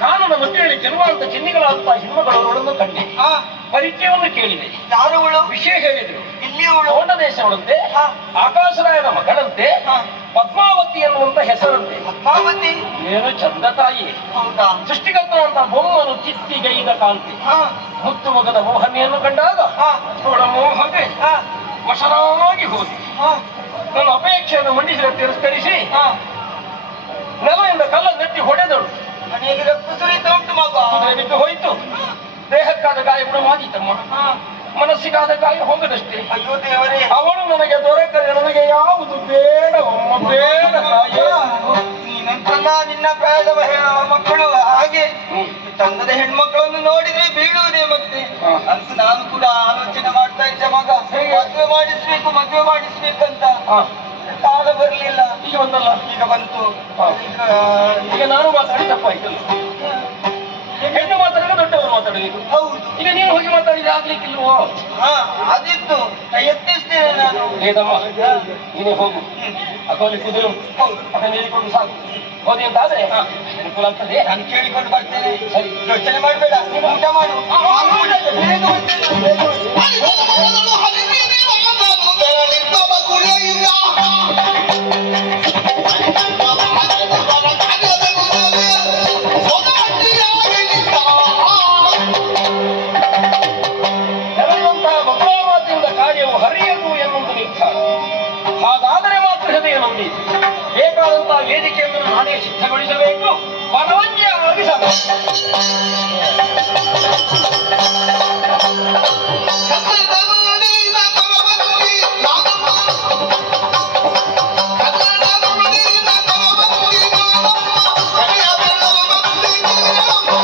ಕಾನನ ಮಧ್ಯೆಯಲ್ಲಿ ಜನ್ಮಾಂತ ಚಿನ್ನಿಗಳಾದಂತಹ ಹೆಣ್ಮಗಳವರೊಳನ್ನು ಕಂಡೆ ಪರಿಚಯವನ್ನು ಕೇಳಿದೆ. ಯಾರವಳು ವಿಷಯ ಹೇಳಿದ್ರು. ಇಲ್ಲಿಯವಳು ಓಟ ದೇಶವಳಂತೆ, ಆಕಾಶರಾಯನ ಮಗಳಂತೆ, ಪದ್ಮಾವತಿ ಎನ್ನುವಂತ ಹೆಸರಂತೆ. ಪದ್ಮಾವತಿ ಏನು ಚಂದ ತಾಯಿ. ಸೃಷ್ಟಿಕರ್ತನಂತ ಬೊಮ್ಮನು ಚಿತ್ತಿಗೈದ ಕಾಂತಿ. ಮುತ್ತು ಮೊಗದ ಮೋಹನೆಯನ್ನು ಕಂಡಾಗ ಅವಳ ಮೋಹಕ್ಕೆ ವಶರಾಗಿ ಹೋಗಿ ನನ್ನ ಅಪೇಕ್ಷೆಯನ್ನು ಮಂಡಿಸಿ ತಿರಸ್ಕರಿಸಿ ನೆಲದಿಂದ ಕಲ್ಲ ನೆಟ್ಟಿ ಹೊಡೆದಳು. ಮನೆಯಲ್ಲಿ ರಕ್ತ ಸುರಿತ ಉಂಟು ಮಗ. ಕುದುರೆ ಬಿದ್ದು ಹೋಯಿತು. ದೇಹಕ್ಕಾದ ಗಾಯ ಗುಣವಾಗಿತ್ತಮ್ಮ, ಮನಸ್ಸಿಗಾದ ಗಾಯ ಹೋಗದಷ್ಟೇ. ಅಯ್ಯೋ ದೇವರೇ, ಅವಳು ನನಗೆ ದೊರಕದೆ ನನಗೆ ಯಾವುದು ಬೇಡವಮ್ಮ, ಬೇಡ ತಾಯೇ. ನೀನಂತಲ್ಲ ನಿನ್ನ ಪ್ರಾಯದ ಮಕ್ಕಳು ಹಾಗೆ ಚಂದದ ಹೆಣ್ಮಕ್ಕಳನ್ನು ನೋಡಿದ್ರೆ ಬೀಳುವುದೇ. ಮತ್ತೆ ಅಂತ ನಾನು ಕೂಡ ಆಲೋಚನೆ ಮಾಡ್ತಾ ಇದ್ದೆ ಮಗ, ಮದುವೆ ಮಾಡಿಸ್ಬೇಕಂತ. ಕಾಲ ಬರ್ಲಿಲ್ಲ, ಈಗ ಬಂದಲ್ಲ, ಈಗ ಬಂತು. ಈಗ ನಾನು ಮಾತಾಡಿ ತಪ್ಪಾಯ್ತಲ್ಲ. ಹೆಣ್ಣು ಮಾತಾಡಿದ್ರೆ ದೊಡ್ಡವರು ಮಾತಾಡಬೇಕು. ಹೌದು, ಈಗ ನೀನು ಹೋಗಿ ಮಾತಾಡಿದ್ರೆ ಆಗ್ಲಿಕ್ಕಿಲ್ವೋ? ಅದಿತ್ತು, ಎತ್ತಿಸ್ತೇನೆ ನಾನು. ಏದಮ್ಮ, ನೀನೇ ಹೋಗು. ಅಕೋಲಿ ಕುದುರು ಅದನ್ನು ಹೇಳಿಕೊಂಡು ಸಾಕು. ಹೋದಿ ಅಂತ ಆದ್ರೆ ಅನುಕೂಲ ಆಗ್ತದೆ. ನಾನು ಕೇಳಿಕೊಂಡು ಬರ್ತೇನೆ. ಸರಿ, ಯೋಚನೆ ಮಾಡಬೇಡ, ನೀನು ಊಟ ಮಾಡು. ಹಾಗಾದರೆ ಮಾತ್ರ ಹೃದಯ ನಂಬಿ ಬೇಕಾದಂತಹ ವೇದಿಕೆಯನ್ನು ನಾನೇ ಸಿದ್ಧಗೊಳಿಸಬೇಕು. ಪರವಂಜಿ ಆಗಿ